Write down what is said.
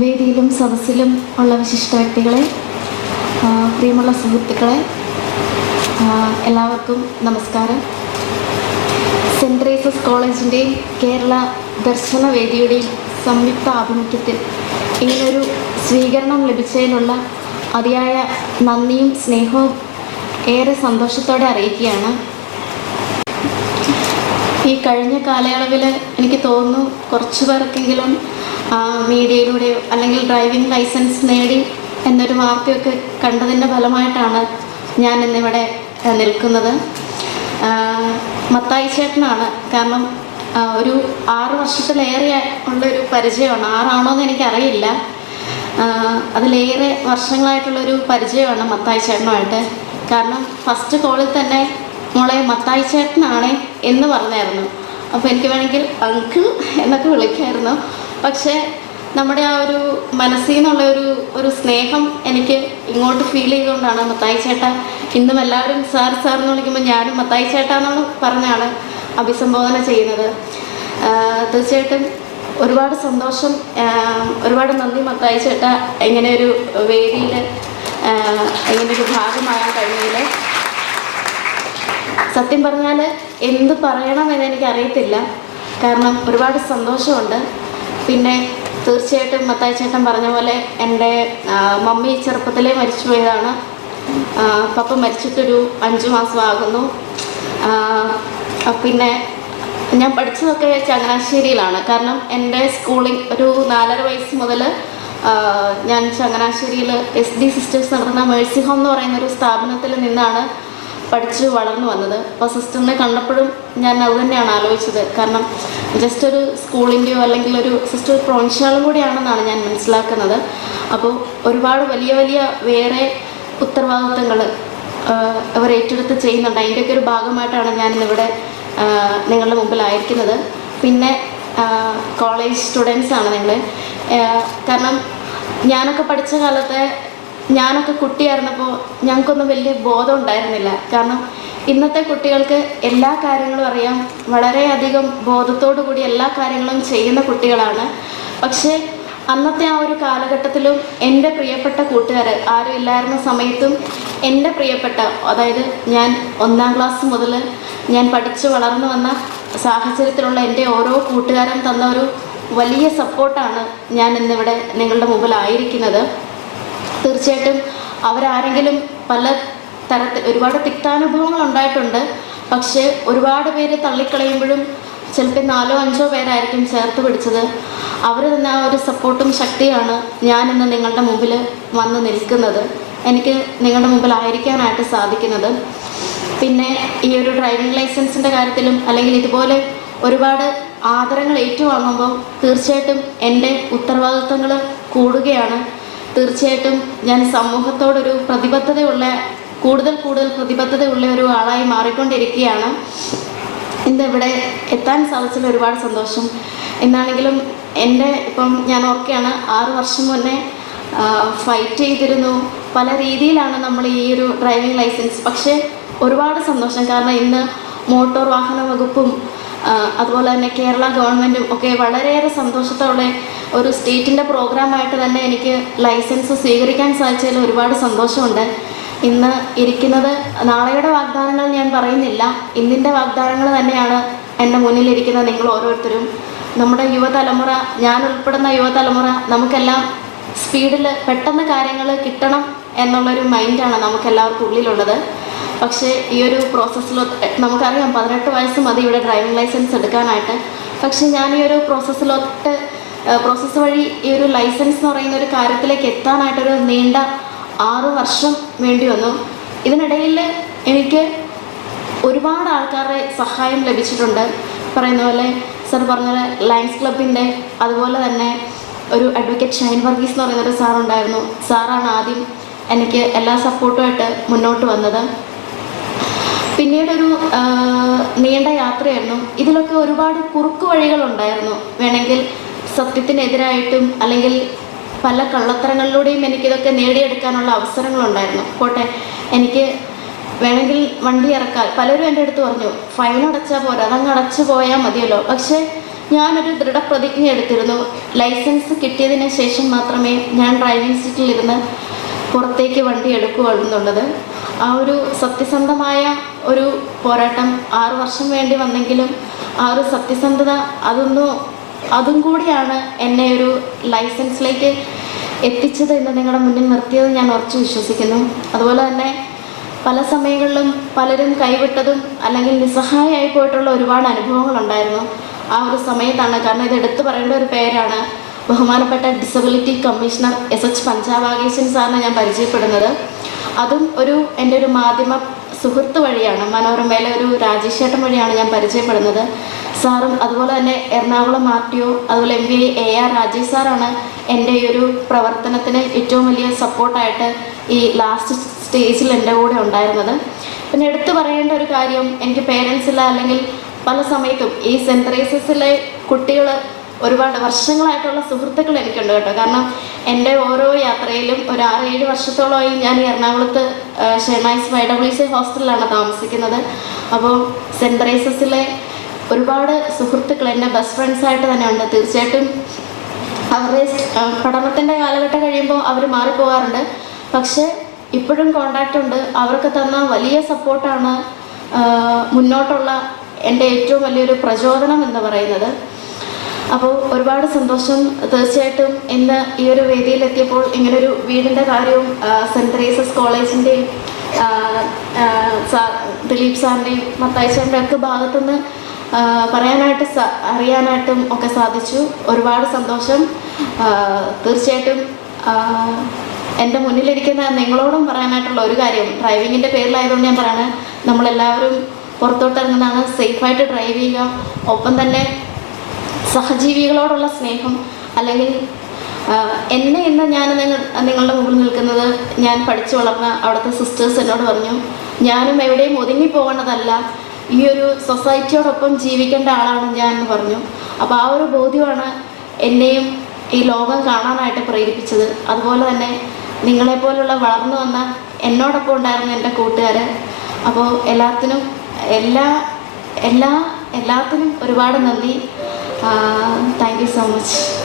വേദിയിലും സദസ്സിലും ഉള്ള വിശിഷ്ട വ്യക്തികളെ പ്രിയമുള്ള സുഹൃത്തുക്കളെ എല്ലാവർക്കും നമസ്കാരം. സെന്റ് റേസസ് കോളേജിന്റെയും കേരള ദർശന വേദിയുടെയും സംയുക്ത ആഭിമുഖ്യത്തിൽ ഇങ്ങനൊരു സ്വീകരണം ലഭിച്ചതിനുള്ള അതിയായ നന്ദിയും സ്നേഹവും ഏറെ സന്തോഷത്തോടെ അറിയിക്കുകയാണ്. ഈ കഴിഞ്ഞ കാലയളവിൽ എനിക്ക് തോന്നുന്നു കുറച്ചു പേർക്കെങ്കിലും മീഡിയയിലൂടെയോ അല്ലെങ്കിൽ ഡ്രൈവിംഗ് ലൈസൻസ് നേടി എന്നൊരു വാർത്തയൊക്കെ കണ്ടതിന്റെ ഫലമായിട്ടാണ് ഞാൻ ഇന്നിവിടെ നിൽക്കുന്നത്. മത്തായി ചേട്ടനാണ്. കാരണം ഒരു ആറ് വർഷത്തിലേറെ ഉള്ളൊരു പരിചയമാണ്. ആറാണോ എന്ന് എനിക്കറിയില്ല അതിലേറെ വർഷങ്ങളായിട്ടുള്ളൊരു പരിചയമാണ് മത്തായി ചേട്ടനുമായിട്ട്. കാരണം ഫസ്റ്റ് കോളിൽ തന്നെ മോളെ മത്തായി ചേട്ടനാണേ എന്ന് പറഞ്ഞായിരുന്നു. അപ്പോൾ എനിക്ക് വേണമെങ്കിൽ അങ്കിൾ എന്നൊക്കെ വിളിക്കായിരുന്നു. പക്ഷേ നമ്മുടെ ആ ഒരു മനസ്സിൽ നിന്നുള്ള ഒരു ഒരു സ്നേഹം എനിക്ക് ഇങ്ങോട്ട് ഫീൽ ചെയ്തുകൊണ്ടാണ് മത്തായി ചേട്ട ഇന്നും എല്ലാവരും സാർ സാർ എന്ന് വിളിക്കുമ്പോൾ ഞാനും മത്തായി ചേട്ട എന്നുള്ള പറഞ്ഞാണ് അഭിസംബോധന ചെയ്യുന്നത്. തീർച്ചയായിട്ടും ഒരുപാട് സന്തോഷം ഒരുപാട് നന്ദി മത്തായി ചേട്ട ഇങ്ങനെ ഒരു വേദിയിൽ ഇങ്ങനെ ഒരു ഭാഗമാകാൻ കഴിഞ്ഞതിൽ സത്യം പറഞ്ഞാൽ എന്ത് പറയണമെന്ന് എനിക്കറിയത്തില്ല. കാരണം ഒരുപാട് സന്തോഷമുണ്ട്. പിന്നെ തീർച്ചയായിട്ടും മത്തായി ചേട്ടൻ പറഞ്ഞ പോലെ എന്റെ മമ്മി ചെറുപ്പത്തിലേ മരിച്ചു പോയതാണ് ആ, പപ്പ മരിച്ചിട്ടൊരു അഞ്ചു മാസമാകുന്നു. പിന്നെ ഞാൻ പഠിച്ചതൊക്കെ ചങ്ങനാശ്ശേരിയിലാണ്. കാരണം എന്റെ സ്കൂളിംഗ് ഒരു നാലര വയസ്സ് മുതൽ ഞാൻ ചങ്ങനാശ്ശേരിയിൽ എസ് ഡി സിസ്റ്റേഴ്സ് നടത്തുന്ന മേഴ്സി ഹോം എന്ന് പറയുന്ന ഒരു സ്ഥാപനത്തിൽ നിന്നാണ് പഠിച്ച് വളർന്നു വന്നത്. അപ്പോൾ സിസ്റ്ററിനെ കണ്ടപ്പോഴും ഞാൻ അത് തന്നെയാണ് ആലോചിച്ചത്. കാരണം ജസ്റ്റ് ഒരു സ്കൂളിന്റെയോ അല്ലെങ്കിൽ ഒരു സിസ്റ്റർ പ്രൊവിൻഷ്യാളും കൂടിയാണെന്നാണ് ഞാൻ മനസ്സിലാക്കുന്നത്. അപ്പോൾ ഒരുപാട് വലിയ വലിയ വേറെ ഉത്തരവാദിത്തങ്ങൾ അവർ ഏറ്റെടുത്ത് ചെയ്യുന്നുണ്ട്. അതിന്റെയൊക്കെ ഒരു ഭാഗമായിട്ടാണ് ഞാൻ ഇന്നിവിടെ നിങ്ങളുടെ മുമ്പിലായിരിക്കുന്നത്. പിന്നെ കോളേജ് സ്റ്റുഡൻസ് ആണ് നിങ്ങൾ കാരണം ഞാനൊക്കെ പഠിച്ച കാലത്തെ ഞാനൊക്കെ കുട്ടിയായിരുന്നപ്പോൾ ഞങ്ങൾക്കൊന്നും വലിയ ബോധം ഉണ്ടായിരുന്നില്ല. കാരണം ഇന്നത്തെ കുട്ടികൾക്ക് എല്ലാ കാര്യങ്ങളും അറിയാം. വളരെയധികം ബോധത്തോടു കൂടി എല്ലാ കാര്യങ്ങളും ചെയ്യുന്ന കുട്ടികളാണ്. പക്ഷേ അന്നത്തെ ആ ഒരു കാലഘട്ടത്തിലും എന്റെ പ്രിയപ്പെട്ട കൂട്ടുകാർ ആരും ഇല്ലായിരുന്ന സമയത്തും എന്റെ പ്രിയപ്പെട്ട അതായത് ഞാൻ ഒന്നാം ക്ലാസ് മുതൽ ഞാൻ പഠിച്ചു വളർന്നു വന്ന സാഹചര്യത്തിലുള്ള എന്റെ ഓരോ കൂട്ടുകാരും തന്ന ഒരു വലിയ സപ്പോർട്ടാണ് ഞാൻ ഇന്നിവിടെ നിങ്ങളുടെ മുമ്പിലായിരിക്കുന്നത്. തീർച്ചയായിട്ടും അവരാരെങ്കിലും പല തരത്തിൽ ഒരുപാട് തിക്താനുഭവങ്ങൾ ഉണ്ടായിട്ടുണ്ട്. പക്ഷേ ഒരുപാട് പേര് തള്ളിക്കളയുമ്പോഴും ചിലപ്പോൾ നാലോ അഞ്ചോ പേരായിരിക്കും ചേർത്ത് പിടിച്ചത്. അവർ തന്ന ആ ഒരു സപ്പോർട്ടും ശക്തിയാണ് ഞാൻ ഇന്ന് നിങ്ങളുടെ മുമ്പിൽ വന്ന് നിൽക്കുന്നത്. എനിക്ക് നിങ്ങളുടെ മുമ്പിൽ ആയിരിക്കാനായിട്ട് സാധിക്കുന്നത്. പിന്നെ ഈ ഒരു ഡ്രൈവിംഗ് ലൈസൻസിന്റെ കാര്യത്തിലും അല്ലെങ്കിൽ ഇതുപോലെ ഒരുപാട് ആദരങ്ങൾ ഏറ്റുവാങ്ങുമ്പോൾ തീർച്ചയായിട്ടും എന്റെ ഉത്തരവാദിത്വങ്ങൾ കൂടുകയാണ്. തീർച്ചയായിട്ടും ഞാൻ സമൂഹത്തോടൊരു പ്രതിബദ്ധതയുള്ള കൂടുതൽ കൂടുതൽ പ്രതിബദ്ധതയുള്ള ഒരു ആളായി മാറിക്കൊണ്ടിരിക്കുകയാണ്. ഇന്ന് ഇവിടെ എത്താൻ സാധിച്ചതിൽ ഒരുപാട് സന്തോഷം. എന്നാണെങ്കിലും എന്റെ ഇപ്പം ഞാൻ ഓർക്കുകയാണ് ആറ് വർഷം മുന്നേ ഫൈറ്റ് ചെയ്തിരുന്നു. പല രീതിയിലാണ് നമ്മൾ ഈ ഒരു ഡ്രൈവിംഗ് ലൈസൻസ് പക്ഷേ ഒരുപാട് സന്തോഷം. കാരണം ഇന്ന് മോട്ടോർ വാഹന വകുപ്പും അതുപോലെ തന്നെ കേരള ഗവൺമെന്റും ഒക്കെ വളരെയേറെ സന്തോഷത്തോടെ ഒരു സ്റ്റേറ്റിന്റെ പ്രോഗ്രാമായിട്ട് തന്നെ എനിക്ക് ലൈസൻസ് സ്വീകരിക്കാൻ സാധിച്ചതിൽ ഒരുപാട് സന്തോഷമുണ്ട്. ഇന്ന് ഇരിക്കുന്നത് നാളെയുടെ വാഗ്ദാനങ്ങൾ ഞാൻ പറയുന്നില്ല. ഇന്നിന്റെ വാഗ്ദാനങ്ങൾ തന്നെയാണ് എന്റെ മുന്നിലിരിക്കുന്ന നിങ്ങൾ ഓരോരുത്തരും. നമ്മുടെ യുവതലമുറ ഞാൻ ഉൾപ്പെടുന്ന യുവതലമുറ നമുക്കെല്ലാം സ്പീഡിൽ പെട്ടെന്ന് കാര്യങ്ങൾ കിട്ടണം എന്നുള്ളൊരു മൈൻഡാണ് നമുക്കെല്ലാവർക്കും ഉള്ളിലുള്ളത്. പക്ഷേ ഈ ഒരു പ്രോസസ്സിൽ നമുക്കറിയാം പതിനെട്ട് വയസ്സ് മതി ഇവിടെ ഡ്രൈവിംഗ് ലൈസൻസ് എടുക്കാനായിട്ട്. പക്ഷേ ഞാൻ ഈ ഒരു പ്രോസസ്സിലൊട്ട് പ്രോസസ്സ് വഴി ഈ ഒരു ലൈസൻസ് എന്ന് പറയുന്ന ഒരു കാര്യത്തിലേക്ക് എത്താനായിട്ടൊരു നീണ്ട ആറ് വർഷം വേണ്ടി വന്നു. ഇതിനിടയിൽ എനിക്ക് ഒരുപാട് ആൾക്കാരുടെ സഹായം ലഭിച്ചിട്ടുണ്ട്. പറയുന്ന പോലെ സർ പറഞ്ഞ പോലെ ലയൻസ് ക്ലബിന്റെ അതുപോലെ തന്നെ ഒരു അഡ്വക്കേറ്റ് ഷൈൻ വർഗീസ് എന്ന് പറയുന്ന ഒരു സാറുണ്ടായിരുന്നു സാറാണ് ആദ്യം എനിക്ക് എല്ലാ സപ്പോർട്ടുമായിട്ട് മുന്നോട്ട് വന്നത്. പിന്നീടൊരു നീണ്ട യാത്രയായിരുന്നു. ഇതിലൊക്കെ ഒരുപാട് കുറുക്കു വഴികളുണ്ടായിരുന്നു. വേണമെങ്കിൽ സത്യത്തിനെതിരായിട്ടും അല്ലെങ്കിൽ പല കള്ളത്തരങ്ങളിലൂടെയും എനിക്കിതൊക്കെ നേടിയെടുക്കാനുള്ള അവസരങ്ങളുണ്ടായിരുന്നു. പോട്ടെ എനിക്ക് വേണമെങ്കിൽ വണ്ടി ഇറക്കാൻ. പലരും എന്റെ അടുത്ത് പറഞ്ഞു ഫൈൻ അടച്ചാൽ പോരാ അതങ്ങ് അടച്ചു പോയാൽ മതിയല്ലോ. പക്ഷേ ഞാനൊരു ദൃഢപ്രതിജ്ഞ എടുത്തിരുന്നു. ലൈസൻസ് കിട്ടിയതിന് ശേഷം മാത്രമേ ഞാൻ ഡ്രൈവിംഗ് സീറ്റിലിരുന്ന് പുറത്തേക്ക് വണ്ടി എടുക്കുകയുള്ളൂ എന്നുള്ളത്. ആ ഒരു സത്യസന്ധമായ ഒരു പോരാട്ടം ആറു വർഷം വേണ്ടി വന്നെങ്കിലും ആ ഒരു സത്യസന്ധത അതൊന്നും അതും കൂടിയാണ് എന്നെ ഒരു ലൈസൻസിലേക്ക് എത്തിച്ചത് എന്ന് നിങ്ങളുടെ മുന്നിൽ നിർത്തിയത് ഞാൻ ഉറച്ചു വിശ്വസിക്കുന്നു. അതുപോലെ തന്നെ പല സമയങ്ങളിലും പലരും കൈവിട്ടതും അല്ലെങ്കിൽ നിസ്സഹായമായി പോയിട്ടുള്ള ഒരുപാട് അനുഭവങ്ങളുണ്ടായിരുന്നു ആ ഒരു സമയത്താണ് കാരണം ഇത് എടുത്തു പറയേണ്ട ഒരു പേരാണ് ബഹുമാനപ്പെട്ട disability commissioner S H Panchabakesan സാറിനെ ഞാൻ പരിചയപ്പെടുന്നത്. അതും ഒരു എന്റെ ഒരു മാധ്യമ സുഹൃത്ത് വഴിയാണ് മനോരമയിലെ ഒരു രാജേഷേട്ടൻ വഴിയാണ് ഞാൻ പരിചയപ്പെടുന്നത്. സാറും അതുപോലെ തന്നെ എറണാകുളം ആർ ടി ഒ അതുപോലെ M V A R Rajesh സാറാണ് എന്റെ ഈ ഒരു പ്രവർത്തനത്തിന് ഏറ്റവും വലിയ സപ്പോർട്ടായിട്ട് ഈ ലാസ്റ്റ് സ്റ്റേജിൽ എന്റെ കൂടെ ഉണ്ടായിരുന്നത്. പിന്നെ എടുത്തു പറയേണ്ട ഒരു കാര്യം എനിക്ക് പേരൻസിലെ അല്ലെങ്കിൽ പല സമയത്തും ഈ സെൻട്രേസസിലെ കുട്ടികൾ ഒരുപാട് വർഷങ്ങളായിട്ടുള്ള സുഹൃത്തുക്കൾ എനിക്കുണ്ട് കേട്ടോ. കാരണം എന്റെ ഓരോ യാത്രയിലും ഒരു ആറ് ഏഴ് വർഷത്തോളമായി ഞാൻ എറണാകുളത്ത് ഷെമൈസ് വൈ ഡബ്ല്യു സി ഹോസ്റ്റലിലാണ് താമസിക്കുന്നത്. അപ്പോൾ സെന്റ് തെരേസസിലെ ഒരുപാട് സുഹൃത്തുക്കൾ എന്റെ ബെസ്റ്റ് ഫ്രണ്ട്സായിട്ട് തന്നെ ഉണ്ട്. തീർച്ചയായിട്ടും അവരുടെ പഠനത്തിന്റെ കാലഘട്ടം കഴിയുമ്പോൾ അവർ മാറിപ്പോകാറുണ്ട്. പക്ഷേ ഇപ്പോഴും കോണ്ടാക്റ്റ് ഉണ്ട്. അവർക്ക് തന്ന വലിയ സപ്പോർട്ടാണ് മുന്നോട്ടുള്ള എന്റെ ഏറ്റവും വലിയൊരു പ്രചോദനം എന്ന് പറയുന്നത്. അപ്പോൾ ഒരുപാട് സന്തോഷം. തീർച്ചയായിട്ടും ഇന്ന് ഈ ഒരു വേദിയിലെത്തിയപ്പോൾ ഇങ്ങനൊരു വീടിന്റെ കാര്യവും സെന്റ് തെരേസസ് കോളേജിന്റെയും ദിലീപ് സാറിന്റെയും മത്തായിച്ചാറിന്റെ ഒക്കെ ഭാഗത്തുനിന്ന് പറയാനായിട്ട് അറിയാനായിട്ടും ഒക്കെ സാധിച്ചു. ഒരുപാട് സന്തോഷം. തീർച്ചയായിട്ടും എന്റെ മുന്നിലിരിക്കുന്ന നിങ്ങളോടും പറയാനായിട്ടുള്ള ഒരു കാര്യം ഡ്രൈവിങ്ങിന്റെ പേരിലായതുകൊണ്ട് ഞാൻ പറയുന്നത് നമ്മളെല്ലാവരും പുറത്തോട്ടിറങ്ങുന്നതാണ് സേഫായിട്ട് ഡ്രൈവ് ചെയ്യുക. ഒപ്പം തന്നെ സഹജീവികളോടുള്ള സ്നേഹം അല്ലെങ്കിൽ എന്നെ ഇന്ന് ഞാൻ നിങ്ങളുടെ മുമ്പിൽ നിൽക്കുന്നത് ഞാൻ പഠിച്ചു വളർന്ന അവിടുത്തെ സിസ്റ്റേഴ്സ് എന്നോട് പറഞ്ഞു ഞാനും എവിടെയും ഒതുങ്ങി പോകേണ്ടതല്ല. ഈ ഒരു സൊസൈറ്റിയോടൊപ്പം ജീവിക്കേണ്ട ആളാണ് ഞാൻ എന്ന് പറഞ്ഞു. അപ്പോൾ ആ ഒരു ബോധ്യമാണ് എന്നെയും ഈ ലോകം കാണാനായിട്ട് പ്രേരിപ്പിച്ചത്. അതുപോലെ തന്നെ നിങ്ങളെപ്പോലുള്ള വളർന്നു വന്ന എന്നോടൊപ്പം ഉണ്ടായിരുന്ന എന്റെ കൂട്ടുകാർ അപ്പോൾ എല്ലാത്തിനും എല്ലാ എല്ലാ എല്ലാത്തിനും ഒരുപാട് നന്ദി. Uh, thank you so much.